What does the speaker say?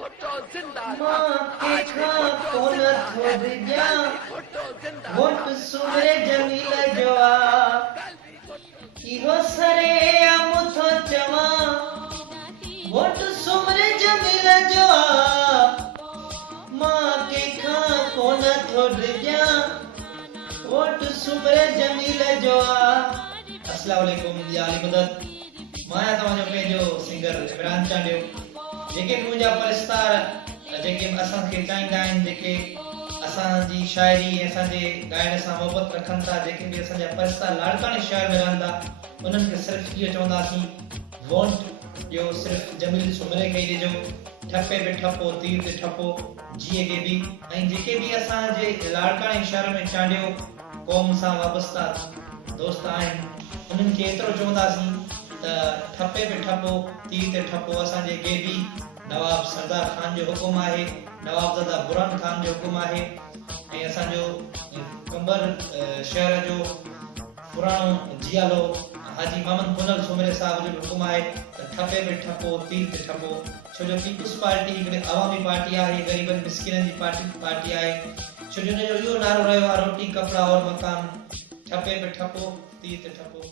मां के खा कोन थोड़ जा वोट सुमरे जमील जवा इहो सरे मुथो चवा वोट सुमरे जमील जवा मां के खा कोन थोड़ जा वोट सुमरे जमील जवा। अस्सलाम वालेकुम या अली मदद माया तव्हांजो पंहिंजो सिंगर इमरान चांडियो जेके मुंहिंजा परस्तार जेके असांखे चाहींदा आहिनि जेके असांजी शाइरी ऐं असांजे ॻाइण सां मोहबत रखनि था जेके बि असांजा परस्तार लाड़काणे शहर में रहंदा उन्हनि खे सिर्फ़ु इहो चवंदासीं वोट जो सिर्फ़ु जमील सुमरे खे ई ॾिजो ठपे पे ठपो तीर ते ठपो जीअं के बि ऐं जेके बि असांजे लाड़काणे शहर में चांडियो क़ौम सां वाबस्ता दोस्त आहिनि उन्हनि खे एतिरो चवंदासीं त ठपे पे ठपो तीर ते ठपो असांजे गेबी नवाब सरदार खान जो हुकुम आहे नवाबज़ादा बुरहान खान जो हुकुम आहे ऐं असांजो कंबर शहर जो पुराणो जियालो हाजी मोहम्मद पुनल सुमरे साहब जो हुकुम आहे त ठपे पे ठपो तीर ते ठपो छो जो पीपुल्स पार्टी हिकिड़ी अवामी पार्टी आहे ग़रीबनि मिस्किननि जी पार्टी आहे छो जो इहो नारो रहियो आहे रोटी कपिड़ा और मकान ठपे पे ठपो तीर ते ठपो।